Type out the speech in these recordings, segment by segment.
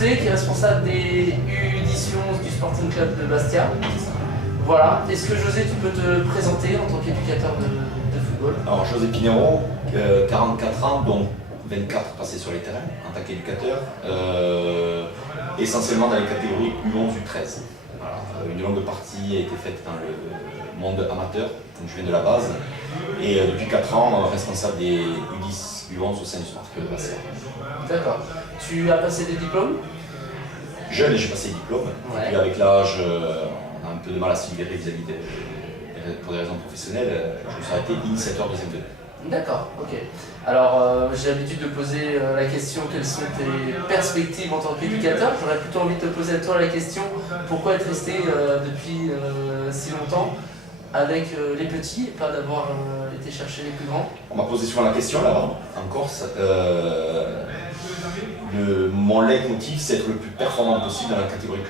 José, qui est responsable des U10 du Sporting Club de Bastia. Voilà. Est-ce que José, tu peux te présenter en tant qu'éducateur de football? Alors José Pinero, 44 ans, dont 24 passés sur les terrains en tant qu'éducateur, essentiellement dans les catégories U11, U13. Voilà. Une longue partie a été faite dans le monde amateur, donc je viens de la base, et depuis 4 ans, responsable des U10, U11 au sein du Sporting Club de Bastia. D'accord. Tu as passé des diplômes? Jeune, j'ai passé le diplôme, Ouais. et puis avec l'âge, on a un peu de mal à se libérer vis-à-vis pour des raisons professionnelles, je me suis arrêté initiateur deuxième degré. D'accord, ok. Alors, j'ai l'habitude de poser la question quelles sont tes perspectives en tant qu'éducateur. J'aurais plutôt envie de te poser à toi la question pourquoi être resté depuis si longtemps avec les petits et pas d'avoir été chercher les plus grands? On m'a posé souvent la question là-bas, en Corse. Mon leitmotiv, c'est être le plus performant possible dans la catégorie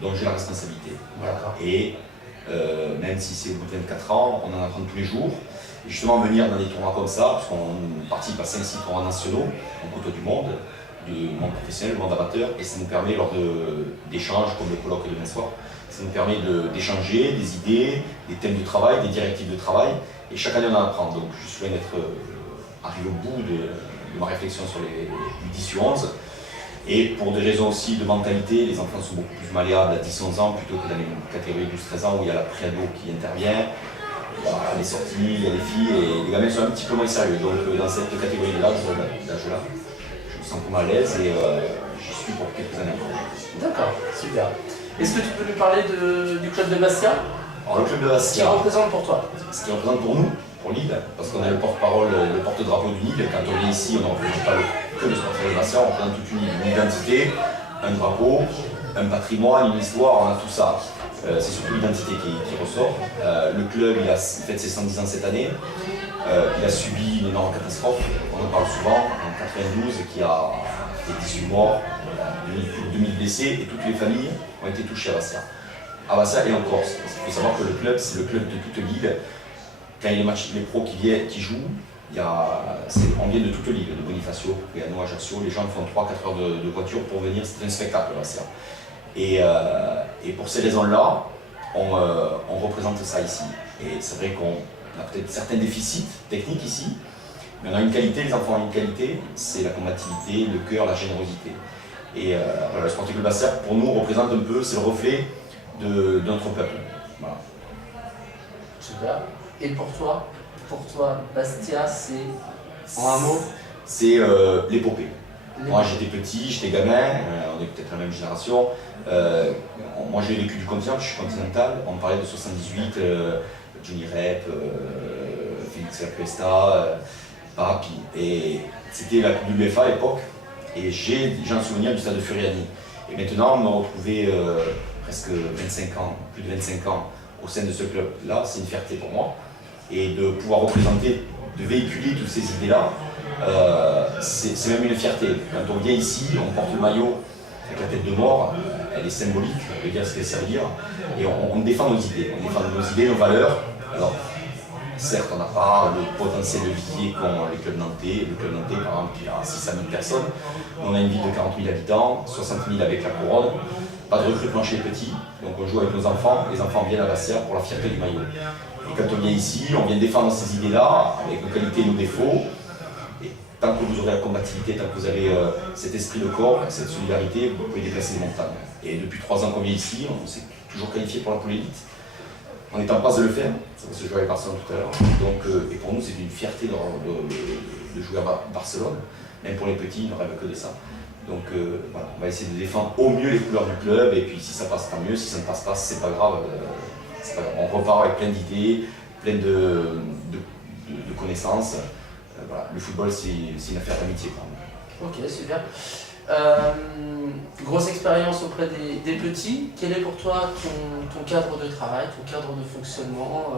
dont j'ai la responsabilité. Voilà. Et même si c'est au bout de 24 ans, on en apprend tous les jours. Et justement, venir dans des tournois comme ça, puisqu'on participe à 5-6 tournois nationaux, on côtoie du monde professionnel, du monde amateur, et ça nous permet, lors d'échanges comme le colloque de demain soir, ça nous permet d'échanger des idées, des thèmes de travail, des directives de travail, et chaque année on en apprend. Donc je suis loin d'être arrivé au bout de ma réflexion sur les U10 U11. Et pour des raisons aussi de mentalité, les enfants sont beaucoup plus malléables à 10-11 ans plutôt que dans les catégories 12-13 ans où il y a la préado qui intervient. Les sorties, il y a les filles et les gamins sont un petit peu moins sérieux. Donc dans cette catégorie d'âge-là, je me sens pas mal à l'aise et j'y suis pour quelques années encore. D'accord, super. Est-ce que tu peux nous parler du club de Bastia? Alors le club de Ce Bastia, qui représente pour toi? ce qui représente pour nous, pour Lille, parce qu'on a le porte-parole, le porte-drapeau du Lille. Quand on vient ici, on ne représente pas que le Sporting de Bastia, on représente toute une identité, un drapeau, un patrimoine, une histoire, on a tout ça. C'est surtout l'identité qui ressort. Le club, il fête ses 110 ans cette année. Il a subi une énorme catastrophe, on en parle souvent, en 92, qui a fait 18 morts, plus de 2000 blessés, et toutes les familles ont été touchées à Bastia. À Bastia et en Corse. Parce qu'il faut savoir que le club, c'est le club de toute l'île. Quand il y a les matchs, les pros qui jouent, on vient de toute l'île, de Bonifacio, Pugano, Ajaccio. Les gens font 3-4 heures de voiture pour venir, c'est un spectacle à Bastia. Et pour ces raisons-là, on représente ça ici. Et c'est vrai qu'on a peut-être certains déficits techniques ici, mais on a une qualité, les enfants ont une qualité, c'est la combativité, le cœur, la générosité. Et voilà, le Sporting Club Bastia, pour nous, représente un peu, c'est le reflet de notre peuple. Voilà. Super. Et pour toi, Bastia, c'est en un mot? C'est l'épopée. Moi j'étais petit, j'étais gamin, on est peut-être la même génération. Moi j'ai vécu du continent, je suis continental. On parlait de 78, Johnny Rep, Félix Lacuesta, Papi. Et c'était la Coupe de l'UEFA à l'époque. Et j'ai un souvenir du stade de Furiani. Et maintenant, me retrouver presque 25 ans, plus de 25 ans au sein de ce club-là, c'est une fierté pour moi. Et de pouvoir représenter, de véhiculer toutes ces idées-là, c'est même une fierté. Quand on vient ici, on porte le maillot avec la tête de mort, elle est symbolique, on peut dire ce qu'elle sert à dire, et on défend nos idées, nos valeurs. Alors, certes, on n'a pas le potentiel de vivier qu'ont les clubs nantais. Le club nantais, par exemple, qui a 600 000 personnes. On a une ville de 40 000 habitants, 60 000 avec la couronne. Pas de recrutement chez les petits, donc on joue avec nos enfants. Les enfants viennent à Bastia pour la fierté du maillot. Et quand on vient ici, on vient défendre ces idées-là, avec nos qualités et nos défauts. Et tant que vous aurez la combativité, tant que vous avez cet esprit de corps, cette solidarité, vous pouvez déplacer les montagnes. Et depuis 3 ans qu'on vient ici, on s'est toujours qualifié pour la poule élite. On est en passe de le faire, ça va se jouer avec Barcelone tout à l'heure. Donc, et pour nous, c'est une fierté de jouer à Barcelone. Même pour les petits, ils ne rêvent que de ça. Donc voilà, on va essayer de défendre au mieux les couleurs du club. Et puis si ça passe, tant mieux. Si ça ne passe pas, c'est pas grave. On repart avec plein d'idées, plein de connaissances. Voilà. Le football, c'est une affaire d'amitié. Ok, super. Grosse expérience auprès des petits. Quel est pour toi ton cadre de travail, ton cadre de fonctionnement?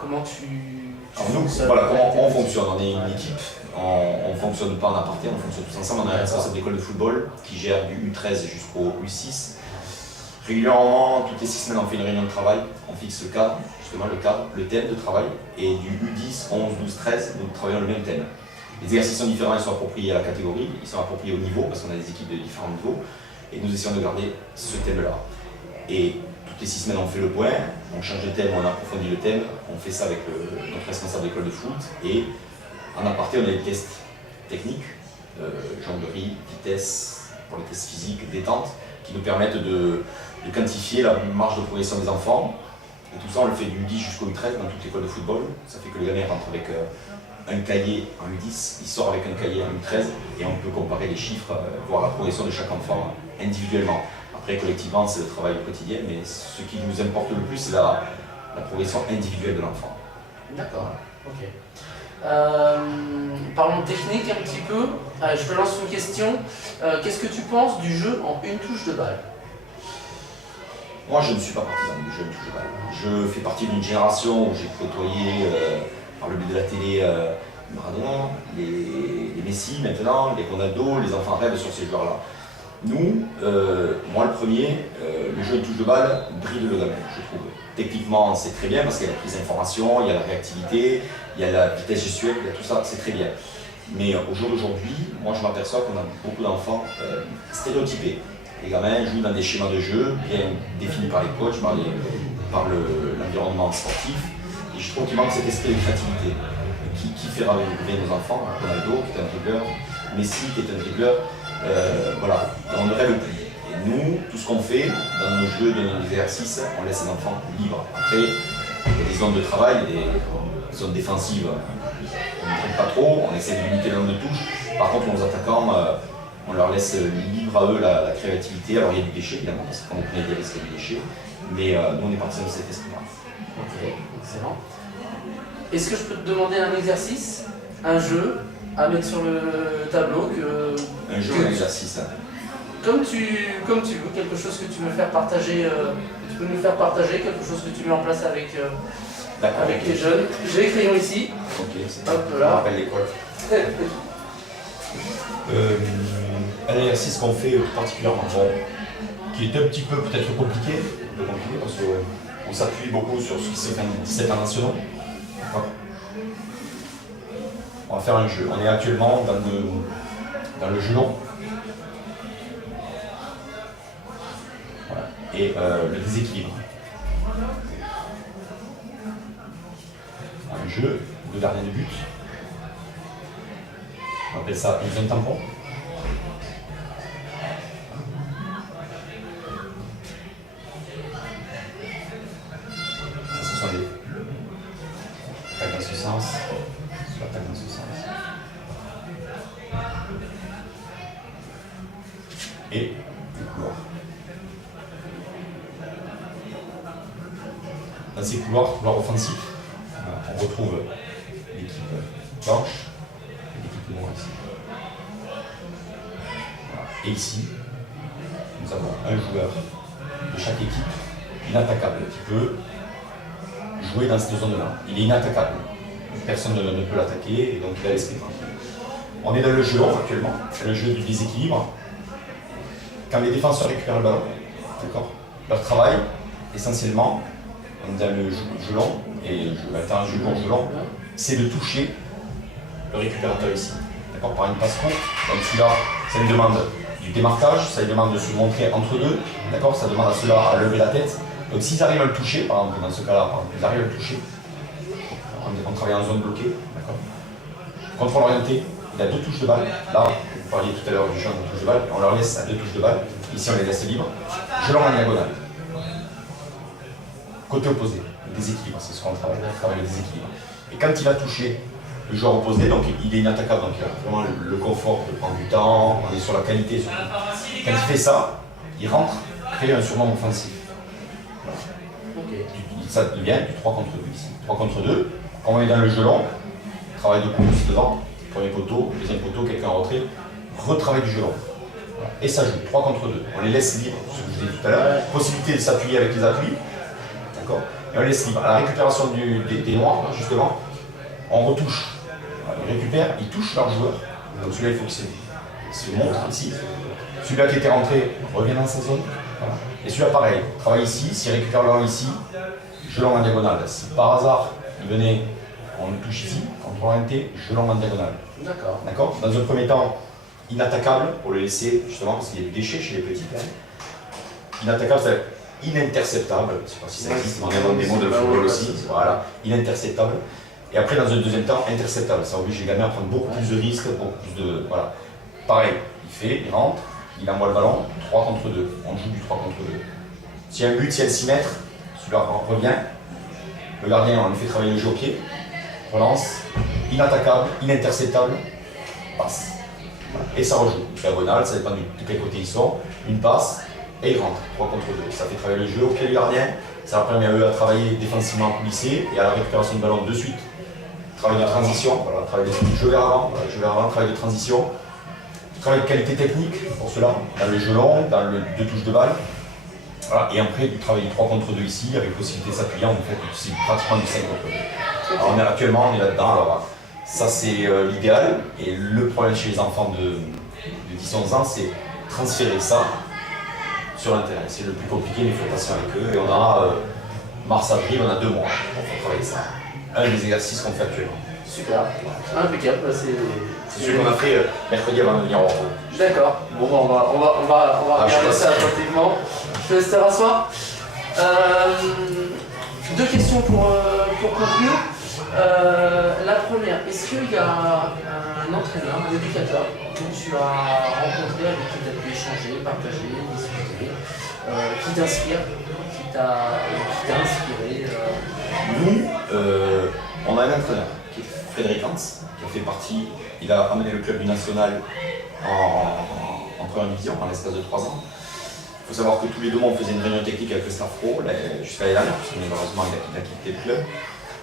Comment tu fonctionnes? Voilà, comment on fonctionne. On est une équipe, on ne fonctionne pas en aparté, on fonctionne tous ensemble. On a un responsable d'école de football qui gère du U13 jusqu'au U6. Régulièrement, toutes les 6 semaines, on fait une réunion de travail, on fixe le cadre, le thème de travail. Et du U10, 11, 12, 13, nous travaillons le même thème. Les exercices sont différents, ils sont appropriés à la catégorie, ils sont appropriés au niveau, parce qu'on a des équipes de différents niveaux, et nous essayons de garder ce thème-là. Et toutes les 6 semaines, on fait le point, on change de thème, on approfondit le thème, on fait ça avec notre responsable d'école de foot, et en aparté, on a des tests techniques, jonglerie, vitesse, pour les tests physiques, détente, qui nous permettent de quantifier la marge de progression des enfants. Et tout ça, on le fait du U10 jusqu'au U13 dans toute l'école de football. Ça fait que le gamin rentre avec un cahier en U10, il sort avec un cahier en U13 et on peut comparer les chiffres, voir la progression de chaque enfant individuellement. Après, collectivement, c'est le travail au quotidien, mais ce qui nous importe le plus, c'est la progression individuelle de l'enfant. D'accord, ok. Parlons technique un petit peu. Je te lance une question. Qu'est-ce que tu penses du jeu en une touche de balle? Moi, je ne suis pas partisan du jeu en touche de balle. Je fais partie d'une génération où j'ai côtoyé, par le biais de la télé, Maradona, les Messi maintenant, les Ronaldo, les enfants rêvent sur ces joueurs-là. Nous, moi le premier, le jeu en touche de balle brille le gamin, je trouve. Techniquement, c'est très bien parce qu'il y a la prise d'information, il y a la réactivité, il y a la vitesse gestuelle, il y a tout ça, c'est très bien. Mais au jour d'aujourd'hui, moi je m'aperçois qu'on a beaucoup d'enfants stéréotypés. Les gamins jouent dans des schémas de jeu bien définis par les coachs, par l'environnement sportif. Et je trouve qu'il manque cet esprit de créativité. Qui fait rêver nos enfants? Ronaldo, qui est un dribbleur, Messi, qui est un dribbleur. Voilà, on ne rêve plus. Et nous, tout ce qu'on fait dans nos jeux, dans nos exercices, on laisse les enfants libres. Après, il y a des zones de travail, des zones défensives, on ne traite pas trop, on essaie de limiter le nombre de touches. Par contre, nos attaquants, on leur laisse libre à eux la créativité. Alors il y a du déchet évidemment, parce qu'on prenait des risques de déchets, mais nous on est parti de cet esprit-là. Ok, excellent. Est-ce que je peux te demander un exercice, un jeu à mettre sur le tableau un jeu ou un exercice? Comme tu veux, quelque chose que tu veux faire partager, tu peux nous faire partager, quelque chose que tu mets en place avec les jeunes. J'ai les crayons ici. Ok, c'est hop je me là. rappelle l'école. Un exercice qu'on fait particulièrement bon, qui est un petit peu peut-être compliqué parce qu'on s'appuie beaucoup sur ce qui se fait en 17 internationaux. On va faire un jeu. On est actuellement dans le jeu long. Voilà. Et le déséquilibre. Un jeu, le gardien de but. On appelle ça une zone tampon. Ça, ce sont les attaques dans ce sens, l'attaque dans ce sens. Et le couloir. Dans ces couloirs offensifs, on retrouve l'équipe blanche et l'équipe noire ici. Voilà. Et ici, nous avons un joueur de chaque équipe inattaquable qui peut jouer dans cette zone-là. Il est inattaquable. Personne ne peut l'attaquer et donc il a l'esprit tranquille. On est dans le jeu long actuellement, c'est le jeu du déséquilibre. Quand les défenseurs récupèrent le ballon, d'accord, leur travail, essentiellement, dans le jeu long, et un jeu court, jeu long, c'est de toucher le récupérateur ici, d'accord, par une passe courte. Donc celui-là, ça lui demande du démarquage, ça lui demande de se montrer entre deux, d'accord, ça demande à ceux-là à lever la tête. Donc s'ils arrivent à le toucher, par exemple dans ce cas-là, ils arrivent à le toucher, on travaille en zone bloquée, d'accord. Contrôle orienté, il y a 2 touches de balle. Là, vous parliez tout à l'heure du champ de touches de balle, on leur laisse à 2 touches de balle. Ici, on les laisse libres. Je leur en diagonale. Côté opposé, le déséquilibre, c'est ce qu'on travaille, le déséquilibre. Et quand il a touché le joueur opposé, donc il est inattaquable, donc il a vraiment le confort de prendre du temps, on est sur la qualité surtout. Quand il fait ça, il rentre, crée un surnom offensif. Voilà. Ok. Ça devient du 3 contre 2 ici. 3 contre 2, quand on est dans le jeu long, travail de course devant, premier poteau, deuxième poteau, quelqu'un en retrait, retravail du jeu long. Voilà. Et ça joue 3 contre 2. On les laisse libres, ce que je disais tout à l'heure, possibilité de s'appuyer avec les appuis. D'accord. Et on laisse libre. À la récupération des noirs, justement, on retouche. Voilà, ils récupèrent, ils touchent leur joueur. Donc celui-là, il faut qu'il se montre ici. Celui-là qui était rentré revient dans sa zone. Voilà. Et celui-là, pareil, travaille ici. S'il récupère le ballon ici, je l'envoie en diagonale. Si par hasard, il venait on le touche ici, contrôle orienté, gelon en diagonale. D'accord. D'accord. Dans un premier temps, inattaquable, pour le laisser justement parce qu'il y a du déchet chez les petits. Inattaquable, c'est ininterceptable, je ne sais pas si ça existe, on invente des mots de football aussi. Voilà, ininterceptable. Et après, dans un deuxième temps, interceptable. Ça oblige les gamins à prendre beaucoup plus de risques, beaucoup plus de. Voilà. Pareil, il rentre, il envoie le ballon, 3 contre 2. On joue du 3 contre 2. S'il y a un but, s'il y a le 6 mètres, celui-là revient. Le gardien, on lui fait travailler le jeu au pied, relance, inattaquable, ininterceptable, passe. Et ça rejoue. Diagonale, ça dépend de quel côté ils sont. Une passe et ils rentrent, 3 contre 2. Ça fait travailler le jeu au pied du gardien, ça permet à eux à travailler défensivement à coulisser et à la récupération du ballon de suite. Travail de transition, voilà, travail de jeu vers avant, travail de transition. Travail de qualité technique pour cela, dans le jeu long, dans le 2 touches de balle. Voilà. Et après, du travail du 3 contre 2 ici, avec possibilité de s'appuyer, en fait, c'est pratiquement du 5 contre 2. Alors actuellement, on est là-dedans, alors ça c'est l'idéal. Et le problème chez les enfants de 10-11 ans, c'est transférer ça sur un terrain. C'est le plus compliqué, mais il faut passer avec eux. Et on a mars-avril, on a 2 mois pour travailler ça. Un des exercices qu'on fait actuellement. Super, impeccable. C'est celui qu'on a fait mercredi avant de venir au repos. D'accord, bon, on va regarder ça attentivement. Je te laisse te rasseoir. 2 questions pour conclure. La première, est-ce qu'il y a un entraîneur, un éducateur que tu as rencontré, avec qui tu as pu échanger, partager, discuter, qui t'inspire, qui t'a inspiré Nous, on a un entraîneur qui est Frédéric Hans, qui a fait partie, il a amené le club du national en première division en l'espace de 3 ans. Il faut savoir que tous les 2 mois on faisait une réunion technique avec le staff pro jusqu'à l'année dernière, puisque malheureusement il a quitté le club.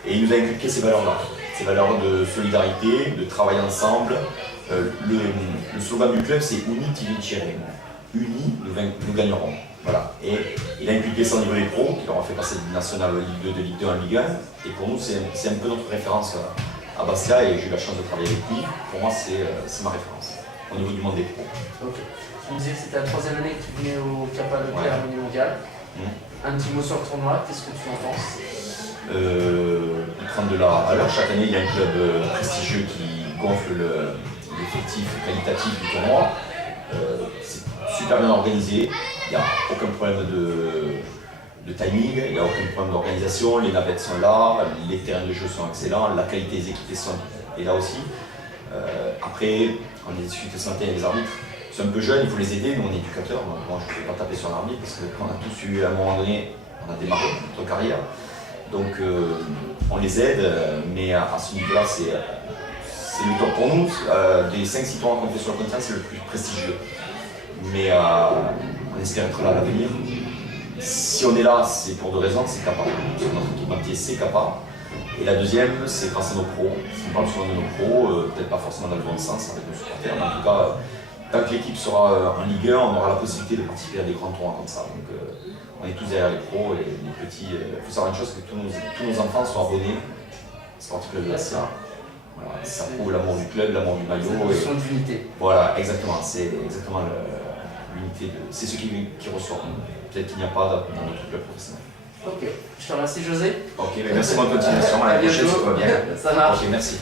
Et il nous a inculqué ces valeurs-là, ces valeurs de solidarité, de travail ensemble. Le slogan du club c'est Uniti vinceremo. Unis, nous gagnerons. Voilà. Et il a inculqué ça au niveau des pros, qui leur a fait passer de national de Ligue 2, de Ligue 2 en Ligue 1. Et pour nous, c'est un peu notre référence à Bastia, et j'ai eu la chance de travailler avec lui. Pour moi, c'est ma référence au niveau du monde des pros. Ok. Tu me disais que c'était la 3e année que tu venais au Kappa de Harmonie Mondiale. Un petit mot sur le tournoi, qu'est-ce que tu en penses? Ils prennent de la valeur. Chaque année, il y a un club prestigieux qui gonfle l'effectif qualitatif du tournoi. C'est super bien organisé, il n'y a aucun problème de timing, il n'y a aucun problème d'organisation, les navettes sont là, les terrains de jeu sont excellents, la qualité des équipes est là aussi. Après, on a discuté ce matin avec les arbitres, c'est un peu jeune, il faut les aider, nous on est éducateurs, donc moi je ne vais pas taper sur l'arbitre parce qu'on a tous eu à un moment donné, on a démarré notre carrière, donc on les aide, mais à ce niveau-là c'est le top pour nous. Des 5-6 tournois qu'on fait sur le continent, c'est le plus prestigieux. Mais on espère être là à l'avenir. Si on est là, c'est pour 2 raisons, c'est Kappa. Parce que notre équipementier, c'est Kappa. Et la deuxième, c'est grâce à nos pros. Si on parle souvent de nos pros, peut-être pas forcément dans le bon sens avec nos supporters, mais en tout cas, tant que l'équipe sera en Ligue 1, on aura la possibilité de participer à des grands tournois comme ça. Donc on est tous derrière les pros et les petits. Il faut savoir une chose, que tous nos enfants sont abonnés au Sportif Club de Bastia. Voilà, ça prouve l'amour du club, l'amour du maillot. C'est une d'unité. Voilà, exactement. C'est exactement l'unité. C'est ce qui ressort. Peut-être qu'il n'y a pas dans notre club professionnel. Ok, je te remercie José. Ok, mais merci, bonne continuation. À la prochaine, si tout va bien. Ça marche. Ok, merci.